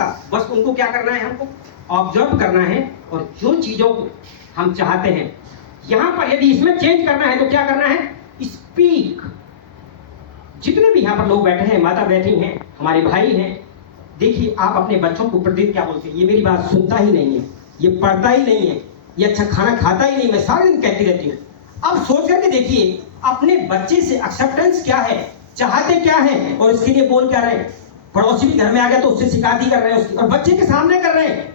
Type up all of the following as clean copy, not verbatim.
सकता, बस उनको क्या करना है, हमको ऑब्जर्व करना है और जो चीजों को हम चाहते हैं यहां पर यदि इसमें चेंज करना है तो क्या करना है, स्पीक। जितने भी यहाँ पर लोग बैठे हैं, माता बैठी हैं, हमारे भाई हैं, देखिए आप अपने बच्चों को प्रतिदिन क्या बोलते हैं, ये मेरी बात सुनता ही नहीं है, ये पढ़ता ही नहीं है, ये अच्छा खाना खाता ही नहीं, मैं सारे दिन कहती रहती हूँ। अब सोच करके देखिए अपने बच्चे से एक्सेप्टेंस क्या है, चाहते क्या है, और इसके लिए बोल क्या रहे हैं। पड़ोसी भी घर में आ गया तो उससे शिकायत ही कर रहे हैं उसकी, और बच्चे के सामने कर रहे हैं।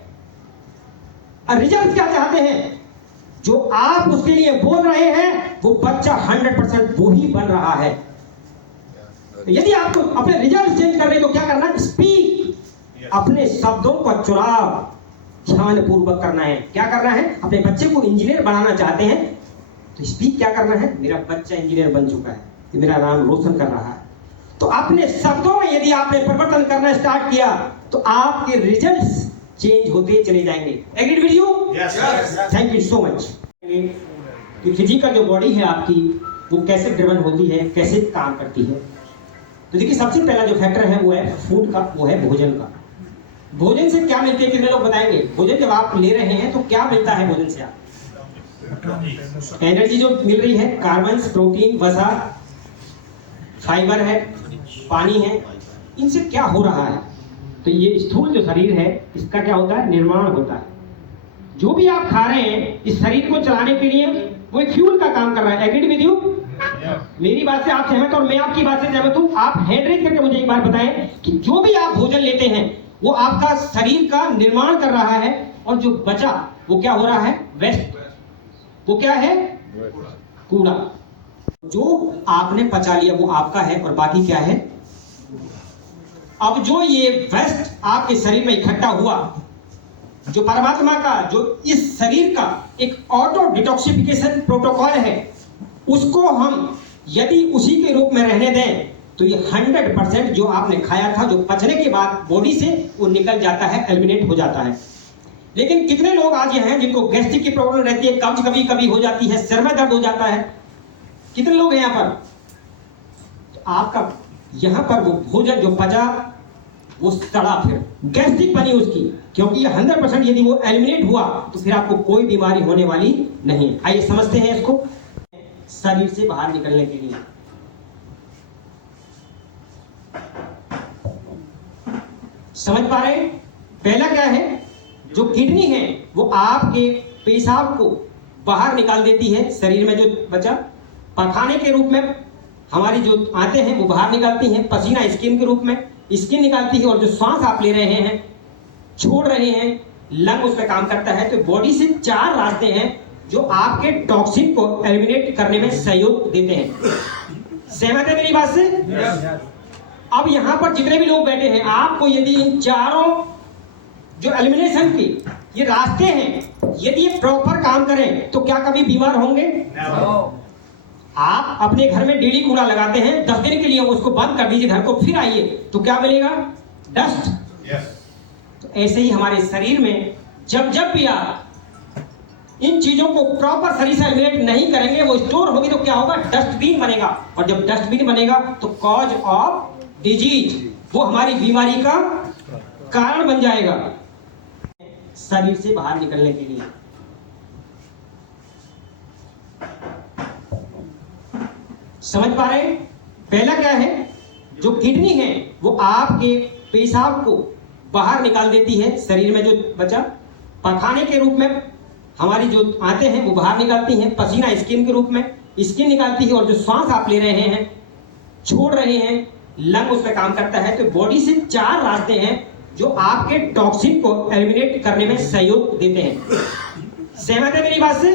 और रिजल्ट क्या चाहते हैं, जो आप उसके लिए बोल रहे हैं वो बच्चा 100% वो ही बन रहा है। यदि आपको अपने रिजल्ट चेंज करने को क्या करना है, स्पीक। अपने शब्दों का चुनाव ध्यान पूर्वक करना है। क्या करना है, अपने बच्चे को इंजीनियर बनाना चाहते हैं तो स्पीक क्या करना है, मेरा बच्चा इंजीनियर बन चुका है, मेरा नाम रोशन कर रहा है। तो अपने शब्दों में यदि आपने परिवर्तन करना स्टार्ट किया तो आपके रिजल्ट्स चेंज होते चले जाएंगे। Agreed with you? Thank you so much. कि फिजिकल जो बॉडी है आपकी वो कैसे ड्रिवन होती है, कैसे काम करती है। तो देखिए सबसे पहला जो फैक्टर है वो है फूड का, वो है भोजन का। भोजन से क्या मिलते हैं, कितने लोग बताएंगे, भोजन जब आप ले रहे हैं तो क्या मिलता है भोजन से? आप एनर्जी जो मिल रही है, कार्बन्स, प्रोटीन, वसा, फाइबर है, पानी है, इनसे क्या हो रहा है। तो ये स्थूल जो शरीर है इसका क्या होता है, निर्माण होता है। जो भी आप खा रहे हैं इस शरीर को चलाने के लिए वो एक फ्यूल का काम कर रहा है। Agreed with you? मेरी बात से आप सहमत और मैं आपकी बात से सहमत हूं। आप हैंड रेज करके मुझे एक बार बताएं कि जो भी आप भोजन लेते हैं वो आपका शरीर का निर्माण कर रहा है, और जो बचा वो क्या हो रहा है, वेस्ट। वो क्या है, कूड़ा। जो आपने पचा लिया वो आपका है और बाकी क्या है। अब जो ये वेस्ट आपके शरीर में इकट्ठा हुआ, जो परमात्मा का, जो इस शरीर का एक ऑटो डिटॉक्सिफिकेशन प्रोटोकॉल है, उसको हम यदि उसी के रूप में रहने दें तो ये 100% जो आपने खाया था, जो पचने के बाद बॉडी से वो निकल जाता है, एलिमिनेट हो जाता है। लेकिन कितने लोग आज ये हैं जिनको गैस्ट्रिक की प्रॉब्लम रहती है, कब्ज कभी कभी हो जाती है, सिर में दर्द हो जाता है, कितने लोग हैं यहाँ पर। तो आपका यहाँ पर वो भोजन जो पचा वो सड़ा, फिर गैस्ट्रिक बनी उसकी, क्योंकि ये 100% यदि वो एलिमिनेट हुआ तो फिर आपको कोई बीमारी होने वाली नहीं है। आइए समझते हैं इसको। शरीर से बाहर निकलने के लिए समझ पा रहे हैं, पहला क्या है, जो किडनी है वो आपके पेशाब को बाहर निकाल देती है, शरीर में जो बचा पखाने के रूप में हमारी जो आते हैं वो बाहर निकालती हैं, पसीना स्किन के रूप में स्किन निकालती है, और जो श्वास आप ले रहे हैं, छोड़ रहे हैं, लंग उस पर काम करता है। तो बॉडी से 4 रास्ते हैं जो आपके टॉक्सिन को एलिमिनेट करने में सहयोग देते हैं। सहमत है मेरी बात से? अब यहां पर जितने भी लोग बैठे हैं, आपको यदि इन चारों जो एलिमिनेशन के ये रास्ते हैं, यदि ये प्रॉपर काम करें तो क्या कभी बीमार होंगे? आप अपने घर में डेली कूड़ा लगाते हैं, 10 दिन के लिए उसको बंद कर दीजिए घर को, फिर आइए तो क्या मिलेगा, डस्ट। तो ऐसे ही हमारे शरीर में जब जब भी आप इन चीजों को प्रॉपर शरीर से एलिमिनेट नहीं करेंगे, वो स्टोर होगी तो क्या होगा, डस्टबिन बनेगा, और जब डस्टबिन बनेगा तो कॉज ऑफ डिजीज, वो हमारी बीमारी का कारण बन जाएगा। शरीर से बाहर निकलने के लिए समझ पा रहे हैं, पहला क्या है, जो किडनी है वो आपके पेशाब को बाहर निकाल देती है, शरीर में जो बचा पखाने के रूप में हमारी जो आते हैं वो बाहर निकालती हैं, पसीना स्किन के रूप में स्किन निकालती है, और जो श्वास आप ले रहे हैं, छोड़ रहे हैं, लंग उस पर काम करता है। तो बॉडी से 4 रास्ते हैं जो आपके टॉक्सिन को एलिमिनेट करने में सहयोग देते हैं। सहमत है मेरी बात से?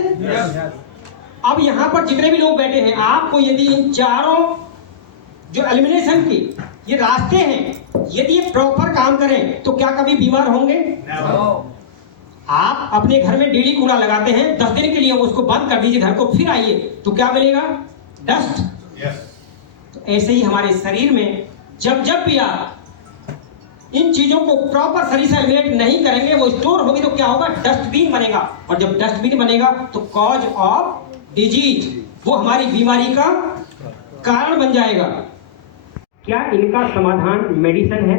अब यहां पर जितने भी लोग बैठे हैं, आपको यदि इन चारों जो एलिमिनेशन के ये रास्ते हैं, यदि ये प्रॉपर काम करें तो क्या कभी बीमार होंगे? आप अपने घर में डेली कूड़ा लगाते हैं, 10 दिन के लिए उसको बंद कर दीजिए घर को, फिर आइए तो क्या मिलेगा, डस्ट। तो ऐसे ही हमारे शरीर में जब जब भी आप इन चीजों को प्रॉपर शरीर से एलिमिनेट नहीं करेंगे, वो स्टोर होगी तो क्या होगा, डस्टबिन बनेगा, और जब डस्टबिन बनेगा तो कॉज ऑफ डिजीज, वो हमारी बीमारी का कारण बन जाएगा। क्या इनका समाधान मेडिसिन है?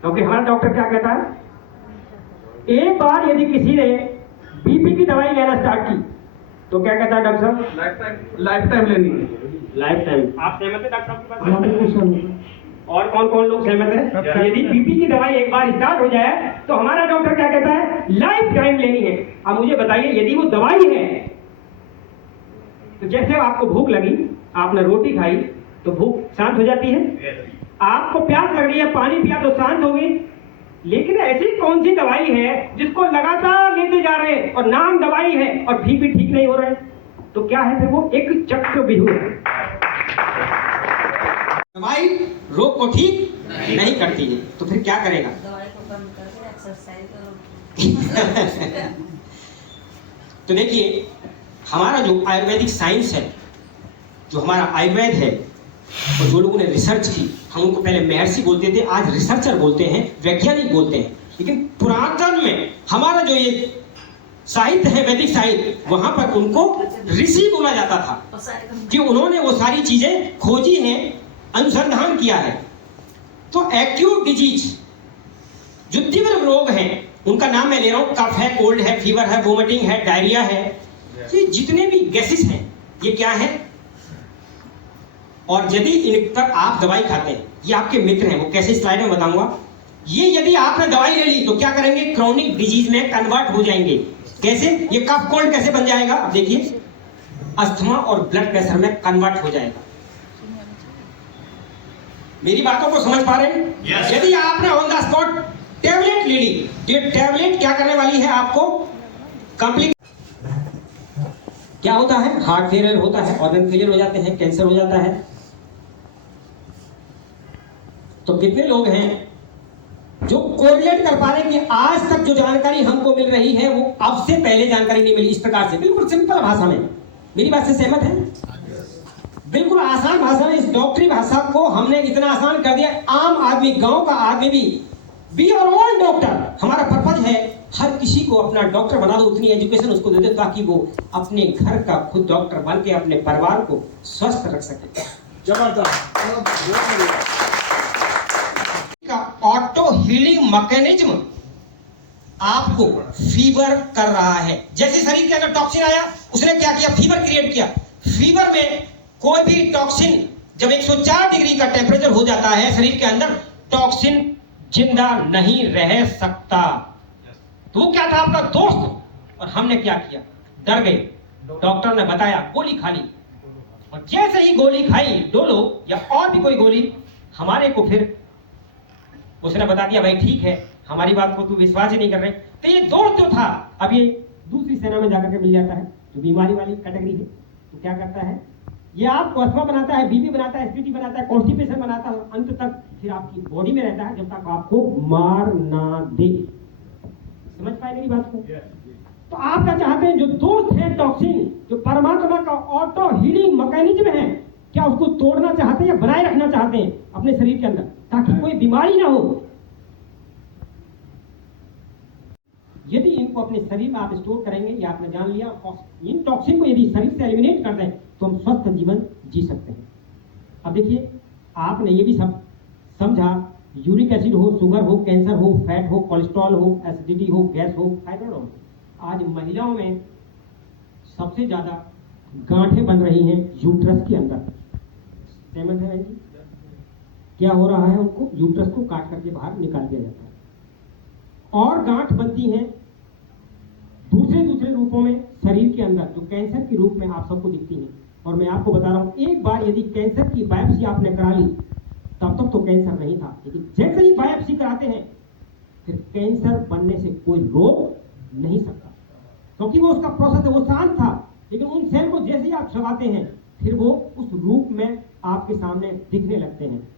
क्योंकि हमारा डॉक्टर क्या कहता है, एक बार यदि किसी ने बीपी की दवाई लेना स्टार्ट की तो क्या कहता है डॉक्टर साहब, लाइफ टाइम लेनी है। Life time. आप सहमत है डॉक्टर साहब की बात? और कौन कौन लोग सहमत है? यदि बीपी की दवाई एक बार स्टार्ट हो जाए तो हमारा डॉक्टर क्या कहता है, लाइफ टाइम लेनी है। अब मुझे बताइए, यदि वो दवाई है तो जैसे आपको भूख लगी, आपने रोटी खाई तो भूख शांत हो जाती है, आपको प्यास लग रही है, पानी पिया तो शांत हो गई। लेकिन ऐसी कौन सी दवाई है जिसको लगातार लेते जा रहे हैं और नाम दवाई है और फिर भी ठीक नहीं हो रहे? तो क्या है फिर वो एक चक्रव्यूह है। दवाई रोग को ठीक नहीं करती है, तो फिर क्या करेगा? दवाई को बंद करके एक्सरसाइज करो। तो देखिए, हमारा जो आयुर्वेदिक साइंस है, जो हमारा आयुर्वेद है, और जो लोगों ने रिसर्च की, हम उनको पहले महर्षि बोलते थे, आज रिसर्चर बोलते हैं, वैज्ञानिक बोलते हैं। लेकिन पुरातन में हमारा जो ये साहित्य है, वैदिक साहित्य, वहां पर उनको ऋषि बोला जाता था कि उन्होंने वो सारी चीजें खोजी हैं, अनुसंधान किया है। तो एक्यूट डिजीज, जो तीव्र रोग हैं, उनका नाम मैं ले रहा हूं, कफ है, कोल्ड है, फीवर है, वोमिटिंग है, डायरिया है, ये जितने भी गैसेस हैं, ये क्या है? और यदि इन पर आप दवाई खाते हैं, ये आपके मित्र हैं, वो कैसे स्लाइड में बताऊंगा। ये यदि आपने दवाई ले ली तो क्या करेंगे, क्रोनिक डिजीज में कन्वर्ट हो जाएंगे। कैसे? ये कफ कोल्ड कैसे बन जाएगा? अब देखिए, अस्थमा और ब्लड प्रेशर में कन्वर्ट हो जाएगा। मेरी बातों को समझ पा रहे हैं? Yes. यदि आपने ऑन द स्पॉट टैबलेट ले ली, ये टैबलेट क्या करने वाली है आपको? कंप्लीट क्या होता है? हार्ट फेलियर होता है, ऑर्गन फेलियर हो जाते हैं, कैंसर हो जाता है। तो कितने लोग हैं जो कोरिलेट कर पा रहे हैं कि आज तक जो जानकारी हमको मिल रही है वो अब से पहले जानकारी नहीं मिली? इस प्रकार से, बिल्कुल सिंपल भाषा में। मेरी बात से सहमत है? बिल्कुल आसान भाषा में, इस डॉक्टरी भाषा को हमने इतना आसान कर दिया, आम आदमी, गांव का आदमी भी बी और ओन डॉक्टर। हमारा पर्पज है हर किसी को अपना डॉक्टर बना दो, उतनी एजुकेशन उसको दे दो ताकि वो अपने घर का खुद डॉक्टर बन के अपने परिवार को स्वस्थ रख सके। का ऑटो हीलिंग मैकेनिज्म आपको फीवर कर रहा है। जैसे शरीर के अंदर टॉक्सिन आया, उसने क्या किया? फीवर क्रिएट किया। फीवर में कोई भी टॉक्सिन, जब 104 डिग्री का टेम्परेचर हो जाता है शरीर के अंदर, टॉक्सिन जिंदा नहीं रह सकता। तो वो क्या था? आपका दोस्त। और हमने क्या किया? डर गए। डॉक्टर ने बताया, गोली खा ली। और जैसे ही गोली खाई, डोलो या और भी कोई गोली, हमारे को फिर उसने बता दिया, भाई ठीक है, हमारी बात को तू विश्वास ही नहीं कर रहे। तो ये दोस्त जो था, अब ये दूसरी सेना में जाकर के मिल जाता है, जो बीमारी वाली कैटेगरी है। तो क्या करता है? ये आपको अस्थमा बनाता है, बीपी बनाता है, एसिडिटी बनाता है, कॉन्स्टिपेशन बनाता है, अंत तक फिर आपकी बॉडी में रहता है जब तक आपको मार ना दे। समझ पाए मेरी बात को? तो आप क्या चाहते हैं? जो दोस्त है टॉक्सिन, जो परमात्मा का ऑटो हीलिंग मैकेनिज्म है, क्या उसको तोड़ना चाहते हैं या बनाए रखना चाहते हैं अपने शरीर के अंदर ताकि कोई बीमारी ना हो? यदि इनको अपने शरीर में आप स्टोर करेंगे, या आपने जान लिया, इन टॉक्सिन को यदि शरीर से एलिमिनेट कर दें तो हम स्वस्थ जीवन जी सकते हैं। अब देखिए, आपने ये भी सब समझा, यूरिक एसिड हो, शुगर हो, कैंसर हो, फैट हो, कोलेस्ट्रॉल हो, एसिडिटी हो, गैस हो, थायराइड हो, आज महिलाओं में सबसे ज्यादा गांठें बन रही हैं यूट्रस के अंदर। सहमत है भाई जी? क्या हो रहा है? उनको यूट्रस को काट करके बाहर निकाल दिया जाता है और गांठ बनती हैं दूसरे रूपों में शरीर के अंदर, जो कैंसर के रूप में आप सबको दिखती हैं। और मैं आपको बता रहा हूं, एक बार यदि कैंसर की बायोप्सी आपने करा ली, तब तक तो कैंसर नहीं था, लेकिन जैसे ही बायोप्सी कराते हैं फिर कैंसर बनने से कोई रोक नहीं सकता, क्योंकि वो उसका प्रोसेस है, वो शांत था। लेकिन उन सेल को जैसे ही आप चबाते हैं फिर वो उस रूप में आपके सामने दिखने लगते हैं।